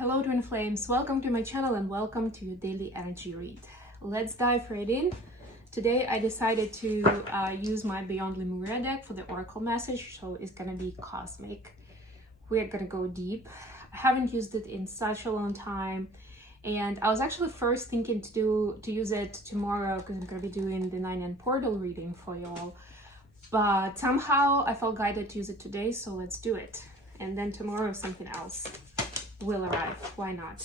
Hello twin flames, welcome to my channel and welcome to your daily energy read. Let's dive right in. Today I decided to use my Beyond Lemuria deck for the oracle message, so it's gonna be cosmic. We're gonna go deep. I haven't used it in such a long time, and I was actually first thinking to use it tomorrow because I'm gonna be doing the 9 portal reading for y'all, but somehow I felt guided to use it today, so let's do it. And then tomorrow something else will arrive. Why not?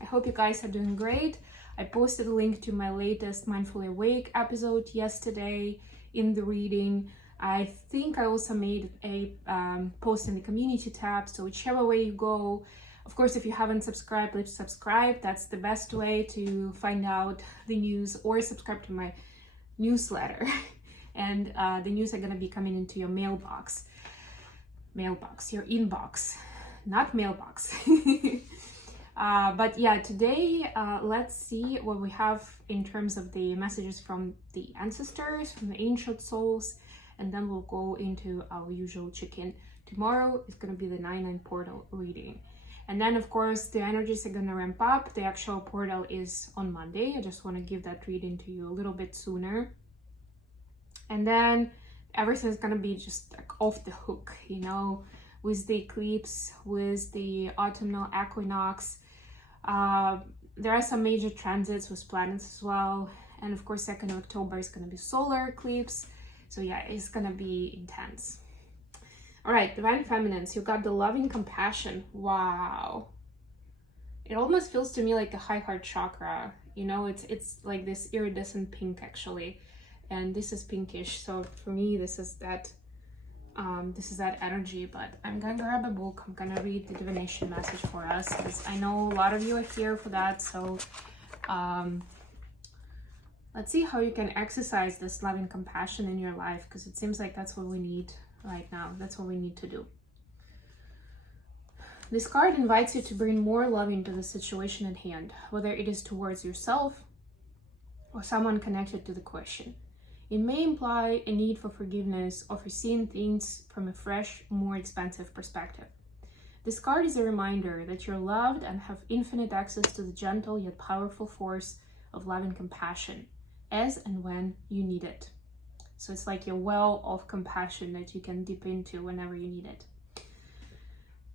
I hope you guys are doing great. I posted a link to my latest Mindfully Awake episode yesterday in the reading. I think I also made a post in the community tab, so whichever way you go. Of course, if you haven't subscribed, please subscribe. That's the best way to find out the news, or subscribe to my newsletter. And the news are gonna be coming into your mailbox, your inbox, not mailbox. But yeah, today let's see what we have in terms of the messages from the ancestors, from the ancient souls, and then we'll go into our usual check-in. Tomorrow is going to be the 9 portal reading, and then of course the energies are going to ramp up. The actual portal is on Monday. I just want to give that reading to you a little bit sooner, and then everything's going to be just like off the hook, you know, with the eclipse, with the autumnal equinox. There are some major transits with planets as well, and of course 2nd of October is going to be solar eclipse, so yeah, it's going to be intense. All right, divine feminines, you got the loving compassion. Wow, it almost feels to me like a high heart chakra, you know. It's like this iridescent pink actually, and this is pinkish, so for me this is that energy. But I'm gonna grab a book. I'm gonna read the divination message for us, because I know a lot of you are here for that. So let's see how you can exercise this loving compassion in your life, because it seems like that's what we need right now. That's what we need to do. This card invites you to bring more love into the situation at hand, whether it is towards yourself or someone connected to the question. It may imply a need for forgiveness or for seeing things from a fresh, more expansive perspective. This card is a reminder that you're loved and have infinite access to the gentle yet powerful force of love and compassion, as and when you need it. So it's like your well of compassion that you can dip into whenever you need it.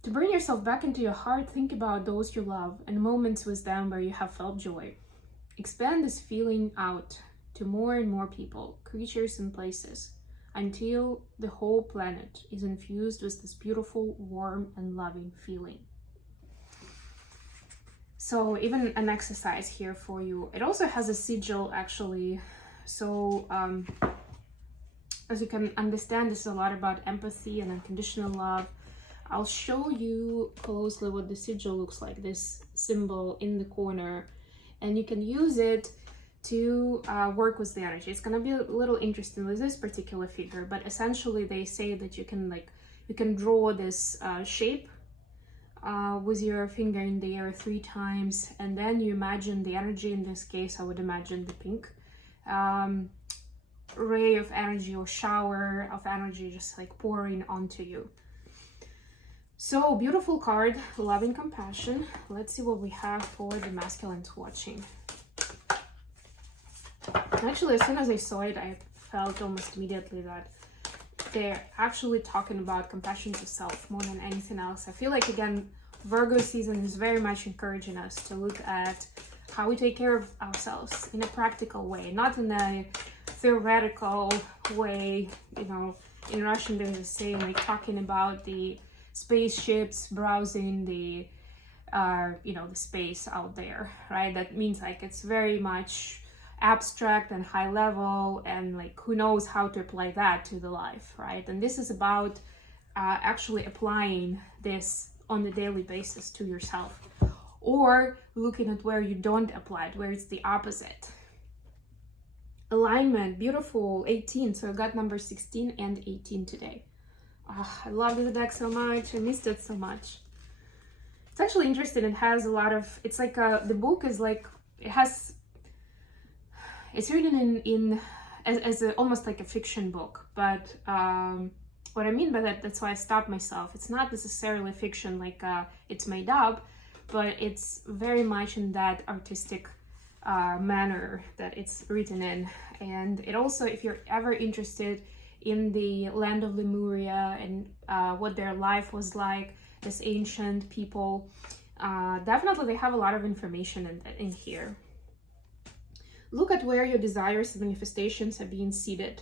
To bring yourself back into your heart, think about those you love and moments with them where you have felt joy. Expand this feeling out to more and more people, creatures, and places, until the whole planet is infused with this beautiful, warm, and loving feeling. So even an exercise here for you. It also has a sigil actually. So as you can understand, this is a lot about empathy and unconditional love. I'll show you closely what the sigil looks like, this symbol in the corner, and you can use it to work with the energy. It's gonna be a little interesting with this particular figure, but essentially they say that you can draw this shape with your finger in the air 3 times, and then you imagine the energy. In this case, I would imagine the pink ray of energy or shower of energy just like pouring onto you. So beautiful card, loving compassion. Let's see what we have for the masculines watching. Actually, as soon as I saw it, I felt almost immediately that they're actually talking about compassion to self more than anything else. I feel like, again, Virgo season is very much encouraging us to look at how we take care of ourselves in a practical way, not in a theoretical way. You know, in Russian there's a saying like talking about the spaceships browsing the the space out there, right? That means like it's very much abstract and high level, and like who knows how to apply that to the life, right? And this is about actually applying this on a daily basis to yourself, or looking at where you don't apply it, where it's the opposite. Alignment, beautiful, 18. So I got number 16 and 18 today. I love this deck so much. I missed it so much. It's actually interesting. It has a lot of, it's like the book is like, it's written in as almost like a fiction book, but what I mean by that, that's why I stopped myself. It's not necessarily fiction, like it's made up, but it's very much in that artistic manner that it's written in. And it also, if you're ever interested in the land of Lemuria and what their life was like, this ancient people, definitely they have a lot of information in here. Look at where your desires and manifestations are being seeded.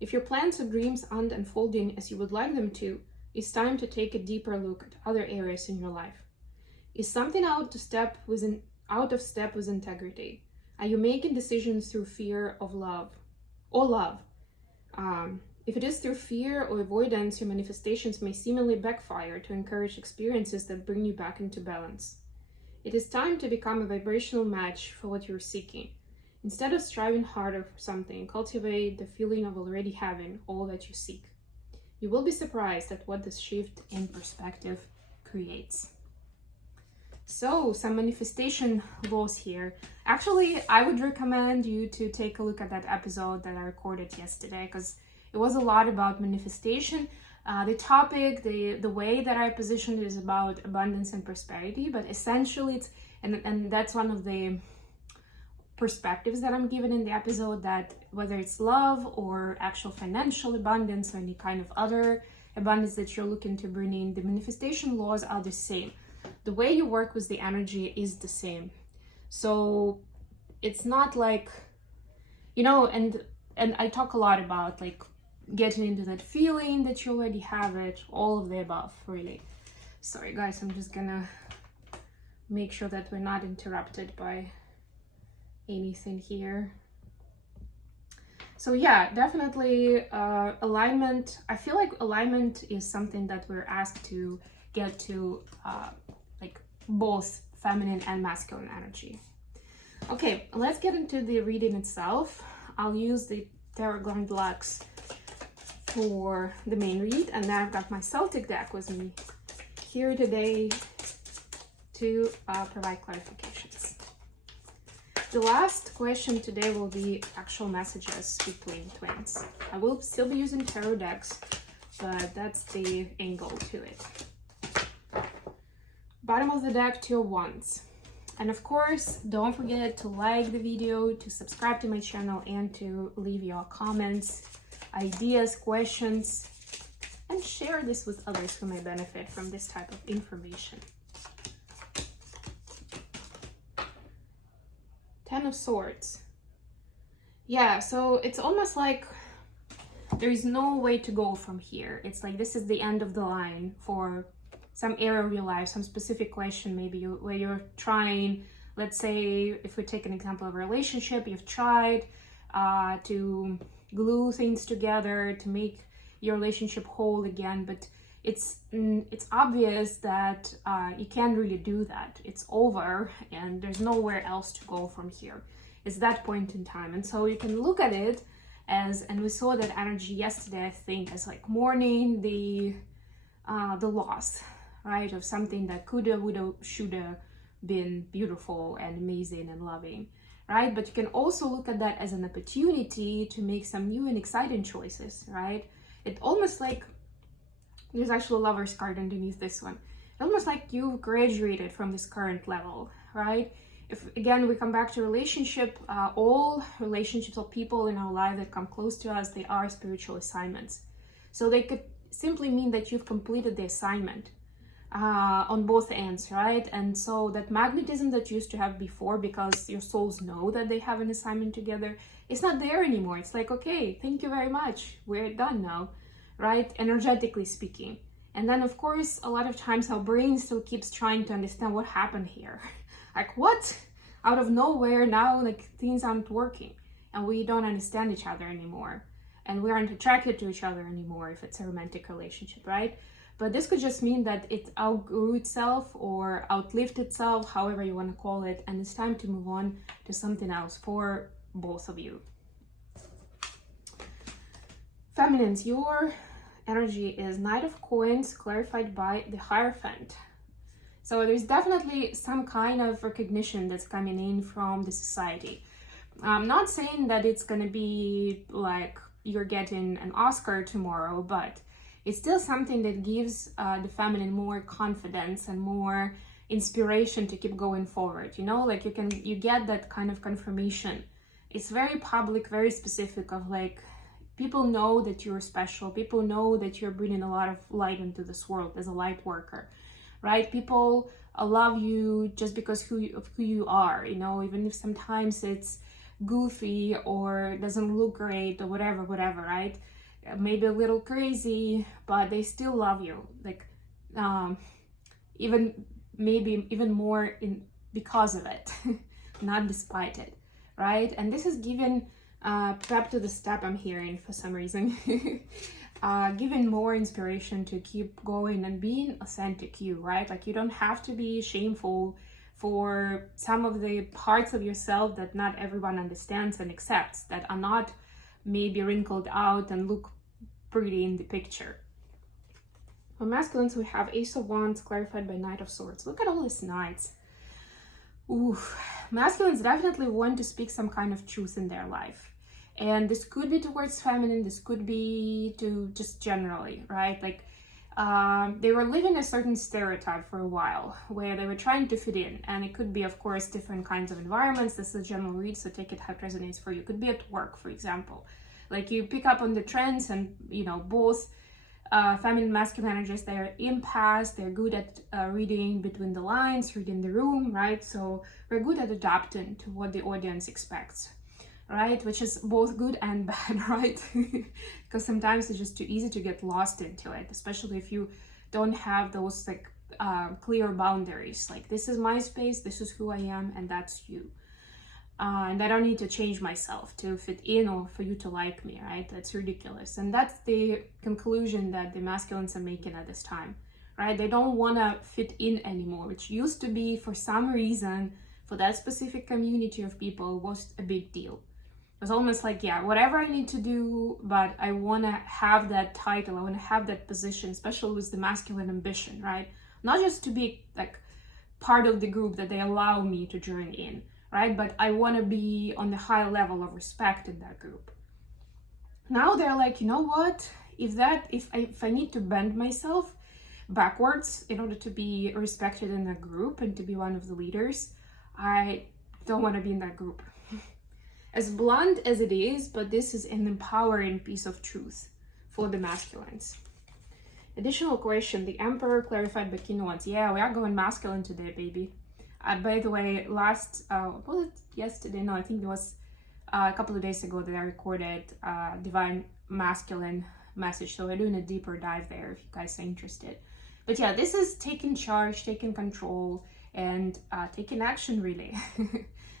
If your plans or dreams aren't unfolding as you would like them to, it's time to take a deeper look at other areas in your life. Is something out of step with integrity? Are you making decisions through fear of love or love? If it is through fear or avoidance, your manifestations may seemingly backfire to encourage experiences that bring you back into balance. It is time to become a vibrational match for what you're seeking. Instead of striving harder for something, cultivate the feeling of already having all that you seek. You will be surprised at what this shift in perspective creates. So, some manifestation laws here. Actually, I would recommend you to take a look at that episode that I recorded yesterday, because it was a lot about manifestation. The topic, the way that I positioned it is about abundance and prosperity, but essentially it's, and that's one of the perspectives that I'm given in the episode, that whether it's love or actual financial abundance or any kind of other abundance that you're looking to bring in, the manifestation laws are the same. The way you work with the energy is the same. So it's not like, you know, and I talk a lot about like getting into that feeling that you already have it, all of the above, really. Sorry guys, I'm just gonna make sure that we're not interrupted by anything here. So yeah, definitely alignment. I feel like alignment is something that we're asked to get to, like both feminine and masculine energy. Okay, let's get into the reading itself. I'll use the Tarot Grand Deluxe for the main read, and then I've got my Celtic deck with me here today to provide clarifications. The last question today will be actual messages between twins. I will still be using tarot decks, but that's the angle to it. Bottom of the deck, Two of Wands. And of course, don't forget to like the video, to subscribe to my channel, and to leave your comments, ideas, questions, and share this with others who may benefit from this type of information. Ten of Swords. Yeah, so it's almost like there is no way to go from here. It's like this is the end of the line for some area of your life, some specific question, maybe where you're trying, let's say, if we take an example of a relationship, you've tried to glue things together to make your relationship whole again, but it's obvious that you can't really do that. It's over and there's nowhere else to go from here. It's that point in time. And so you can look at it as, and we saw that energy yesterday, I think, as like mourning the loss, right, of something that coulda, woulda, shoulda been beautiful and amazing and loving, right? But you can also look at that as an opportunity to make some new and exciting choices, right? It almost like, there's actually a Lover's card underneath this one. Almost like you've graduated from this current level, right? If, again, we come back to relationship, all relationships or people in our life that come close to us, they are spiritual assignments. So they could simply mean that you've completed the assignment on both ends, right? And so that magnetism that you used to have before, because your souls know that they have an assignment together, it's not there anymore. It's like, okay, thank you very much. We're done now, right? Energetically speaking. And then, of course, a lot of times our brain still keeps trying to understand what happened here. Like, what? Out of nowhere, now, like, things aren't working. And we don't understand each other anymore. And we aren't attracted to each other anymore if it's a romantic relationship, right? But this could just mean that it outgrew itself or outlived itself, however you want to call it, and it's time to move on to something else for both of you. Feminines, your energy is Knight of Coins clarified by the Hierophant. So there's definitely some kind of recognition that's coming in from the society. I'm not saying that it's going to be like you're getting an Oscar tomorrow, but it's still something that gives the feminine more confidence and more inspiration to keep going forward, you know, like you get that kind of confirmation. It's very public, very specific, of like, people know that you're special, people know that you're bringing a lot of light into this world as a light worker, right? People love you just because of who you are, you know, even if sometimes it's goofy or doesn't look great or whatever, right? Maybe a little crazy, but they still love you, like even more because of it, not despite it, right? And this is given pep to the step, I'm hearing for some reason. Giving more inspiration to keep going and being authentic you, right? Like, you don't have to be shameful for some of the parts of yourself that not everyone understands and accepts, that are not maybe wrinkled out and look pretty in the picture. For masculines, we have Ace of Wands clarified by Knight of Swords. Look at all these knights. Ooh, masculines definitely want to speak some kind of truth in their life. And this could be towards feminine, this could be to just generally, right? Like, they were living a certain stereotype for a while where they were trying to fit in. And it could be, of course, different kinds of environments. This is a general read, so take it how it resonates for you. It could be at work, for example. Like, you pick up on the trends, and, you know, both feminine and masculine energies, they're empaths, they're good at reading between the lines, reading the room, right? So we're good at adapting to what the audience expects, right? Which is both good and bad, right? Because sometimes it's just too easy to get lost into it, especially if you don't have those like clear boundaries. Like, this is my space, this is who I am, and that's you. And I don't need to change myself to fit in or for you to like me, right? That's ridiculous. And that's the conclusion that the masculines are making at this time, right? They don't want to fit in anymore, which used to be, for some reason, for that specific community of people, was a big deal. It was almost like, yeah, whatever I need to do, but I want to have that title, I want to have that position, especially with the masculine ambition, right? Not just to be like part of the group that they allow me to join in, right? But I want to be on the high level of respect in that group. Now they're like, you know what? If I need to bend myself backwards in order to be respected in that group and to be one of the leaders, I don't want to be in that group. As blunt as it is, but this is an empowering piece of truth for the masculines. Additional question, the Emperor clarified by King of Wands. Yeah, we are going masculine today, baby. By the way, was it yesterday? No, I think it was a couple of days ago that I recorded Divine Masculine message. So we're doing a deeper dive there if you guys are interested. But yeah, this is taking charge, taking control, and taking action, really.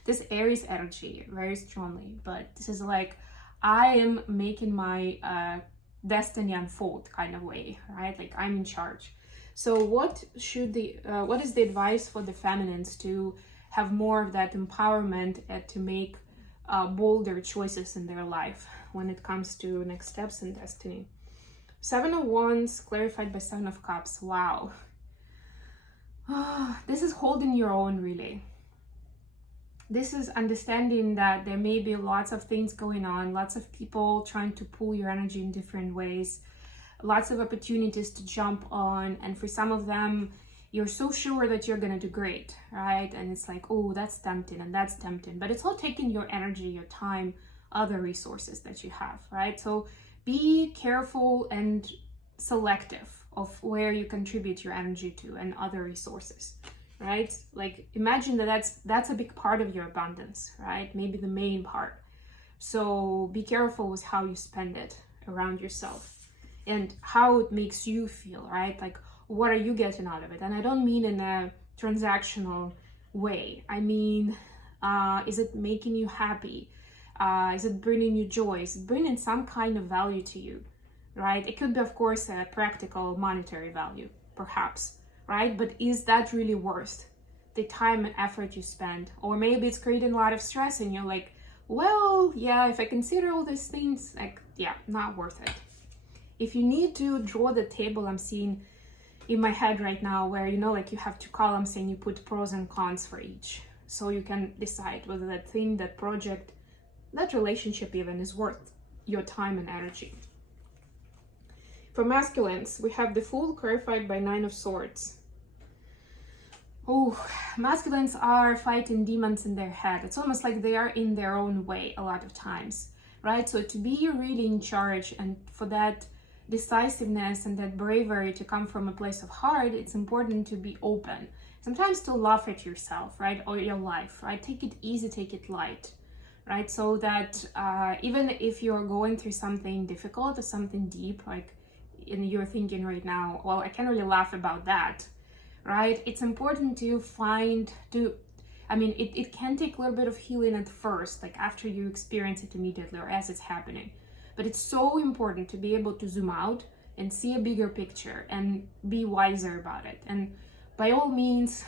This Aries energy very strongly. But this is like, I am making my destiny unfold kind of way, right? Like, I'm in charge. So what is the advice for the feminines to have more of that empowerment and to make bolder choices in their life when it comes to next steps in destiny? Seven of Wands clarified by Seven of Cups. Wow. This is holding your own, really. This is understanding that there may be lots of things going on, lots of people trying to pull your energy in different ways, lots of opportunities to jump on, and for some of them you're so sure that you're gonna do great, right? And it's like, oh, that's tempting and that's tempting, but it's all taking your energy, your time, other resources that you have, right? So be careful and selective of where you contribute your energy to and other resources, right? Like, imagine that that's a big part of your abundance, right? Maybe the main part. So be careful with how you spend it around yourself and how it makes you feel, right? Like, what are you getting out of it? And I don't mean in a transactional way. I mean, is it making you happy? Is it bringing you joy? Is it bringing some kind of value to you, right? It could be, of course, a practical monetary value, perhaps, right? But is that really worth the time and effort you spend? Or maybe it's creating a lot of stress and you're like, well, yeah, if I consider all these things, like, yeah, not worth it. If you need to draw the table I'm seeing in my head right now, where, you know, like, you have two columns and you put pros and cons for each, so you can decide whether that thing, that project, that relationship even is worth your time and energy. For masculines, we have the Fool clarified by Nine of Swords. Oh, masculines are fighting demons in their head. It's almost like they are in their own way a lot of times, right? So to be really in charge and for that decisiveness and that bravery to come from a place of heart, it's important to be open. Sometimes to laugh at yourself, right? Or your life, right? Take it easy, take it light, right? So that even if you're going through something difficult or something deep, like you're thinking right now, well, I can't really laugh about that, right? It's important to it can take a little bit of healing at first, like after you experience it immediately or as it's happening. But it's so important to be able to zoom out and see a bigger picture and be wiser about it. And by all means,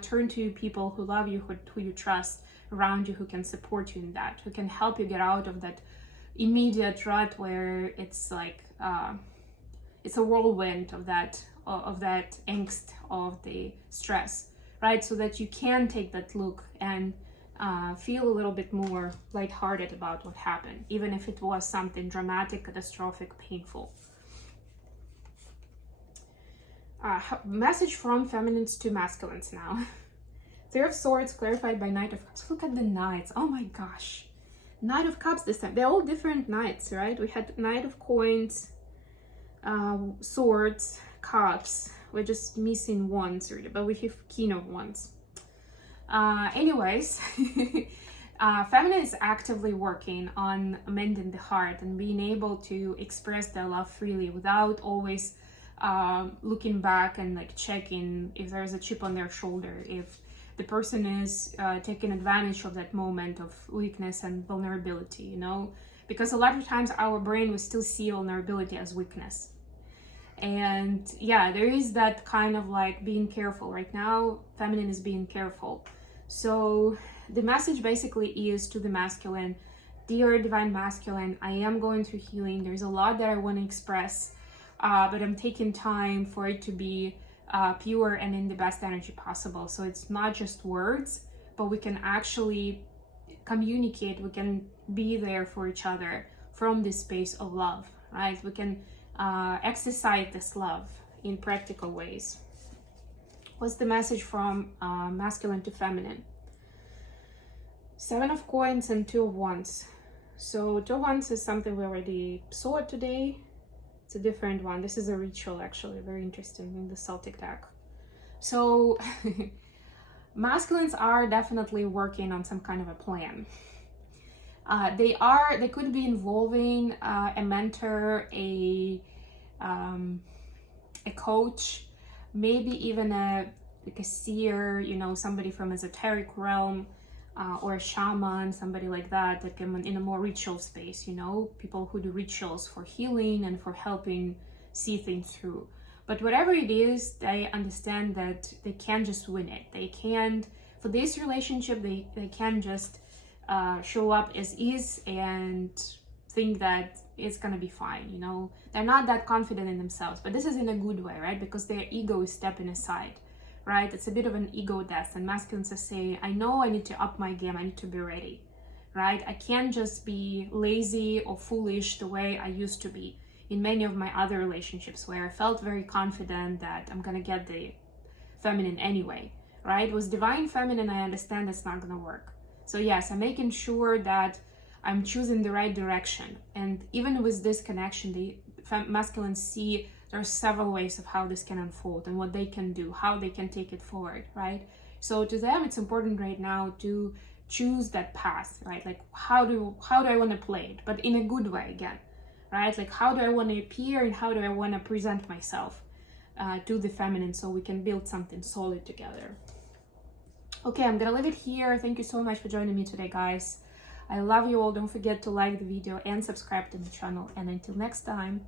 turn to people who love you, who you trust around you, who can support you in that, who can help you get out of that immediate rut where it's like, it's a whirlwind of that angst, of the stress, right? So that you can take that look and feel a little bit more lighthearted about what happened, even if it was something dramatic, catastrophic, painful. Message from feminines to masculines now. Three of Swords clarified by Knight of Cups. Look at the Knights. Oh my gosh. Knight of Cups this time. They're all different Knights, right? We had Knight of Coins, Swords, Cups. We're just missing Wands, really, but we have King of Wands. Anyways, feminine is actively working on mending the heart and being able to express their love freely without always looking back and like checking if there's a chip on their shoulder, if the person is taking advantage of that moment of weakness and vulnerability, you know, because a lot of times our brain will still see vulnerability as weakness. And yeah, there is that kind of like being careful right now. Feminine is being careful. So the message basically is to the masculine: dear divine masculine, I am going through healing. There's a lot that I want to express, but I'm taking time for it to be pure and in the best energy possible. So it's not just words, but we can actually communicate. We can be there for each other from this space of love, right? We can exercise this love in practical ways. What's the message from masculine to feminine? Seven of Coins and Two of Wands. So Two of Wands is something we already saw today. It's a different one. This is a ritual, actually, very interesting in the Celtic deck. So masculines are definitely working on some kind of a plan. They could be involving a mentor, a coach, maybe even a seer, you know, somebody from esoteric realm, or a shaman, somebody like that in a more ritual space, you know, people who do rituals for healing and for helping see things through. But whatever it is, they understand that they can't just win it. They can't, for this relationship, they can't just show up as is and think that it's gonna be fine, you know. They're not that confident in themselves, but this is in a good way, right? Because their ego is stepping aside, right? It's a bit of an ego death, and masculines are saying, I know I need to up my game, I need to be ready, right? I can't just be lazy or foolish the way I used to be in many of my other relationships where I felt very confident that I'm gonna get the feminine anyway, right? With divine feminine, I understand it's not gonna work. So yes, I'm making sure that I'm choosing the right direction. And even with this connection, the masculines see there are several ways of how this can unfold and what they can do, how they can take it forward, right? So to them, it's important right now to choose that path, right? Like how do I want to play it, but in a good way again, right? Like how do I want to appear and how do I want to present myself to the feminine so we can build something solid together. Okay, I'm gonna leave it here. Thank you so much for joining me today, guys. I love you all. Don't forget to like the video and subscribe to the channel. And until next time.